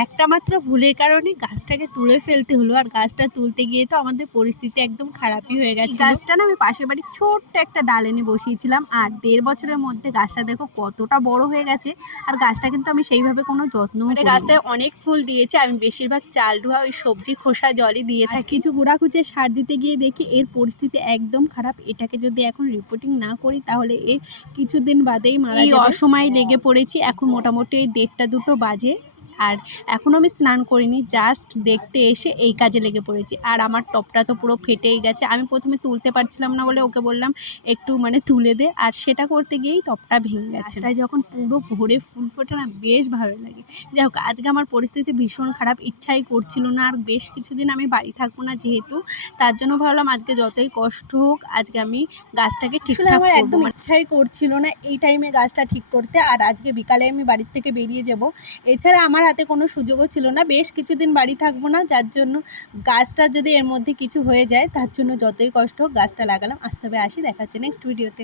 একটা মাত্র ভুলের কারণে গাছটাকে তুলে ফেলতে হলো, আর গাছটা তুলতে গিয়ে তো আমাদের পরিস্থিতি একদম খারাপই হয়ে গেছে। গাছটা না আমি পাশের বাড়ির ছোট্ট একটা ডাল এনে বসিয়েছিলাম, আর 1.5 বছরের মধ্যে গাছটা দেখো কতটা বড় হয়ে গেছে। আর গাছটা কিন্তু আমি সেইভাবে কোনো যত্ন, গাছে অনেক ফুল দিয়েছে। আমি বেশিরভাগ চাল ধোয়া ওই সবজি খোসা জলই দিয়ে থাকি। কিছু গুঁড়াখুচে সার দিতে গিয়ে দেখি এর পরিস্থিতি একদম খারাপ। এটাকে যদি এখন রিপোর্টিং না করি তাহলে এর কিছুদিন বাদেই মারা যাবে। অসময়ে লেগে পড়েছি। এখন মোটামুটি 1:30-2টো বাজে, আর এখনও আমি স্নান করিনি, জাস্ট দেখতে এসে এই কাজে লেগে পড়েছি। আর আমার টপটা তো পুরো ফেটেই গেছে। আমি প্রথমে তুলতে পারছিলাম না বলে ওকে বললাম একটু তুলে দে, আর সেটা করতে গিয়েই টপটা ভেঙে গেছে। তাই যখন পুরো ভরে ফুল ফোটে না, বেশ ভালো লাগে। যাই হোক, আজকে আমার পরিস্থিতি ভীষণ খারাপ, ইচ্ছাই করছিল না। আর বেশ কিছুদিন আমি বাড়ি থাকবো না যেহেতু, তার জন্য ভাবলাম আজকে যতই কষ্ট হোক আজকে আমি গাছটাকে ঠিকঠাক করবো। একদম ইচ্ছাই করছিল না এই টাইমে গাছটা ঠিক করতে। আর আজকে বিকালে আমি বাড়ির থেকে বেরিয়ে যাব, এছাড়া আমার হাতে কোনো সুযোগও ছিল না। বেশ কিছুদিন বাড়ি থাকবো না, যার জন্য গাছটা যদি এর মধ্যে কিছু হয়ে যায় তার জন্য যতই কষ্ট হোক গাছটা লাগালাম। আসতে হবে, আসি, দেখা হচ্ছে নেক্সট ভিডিওতে।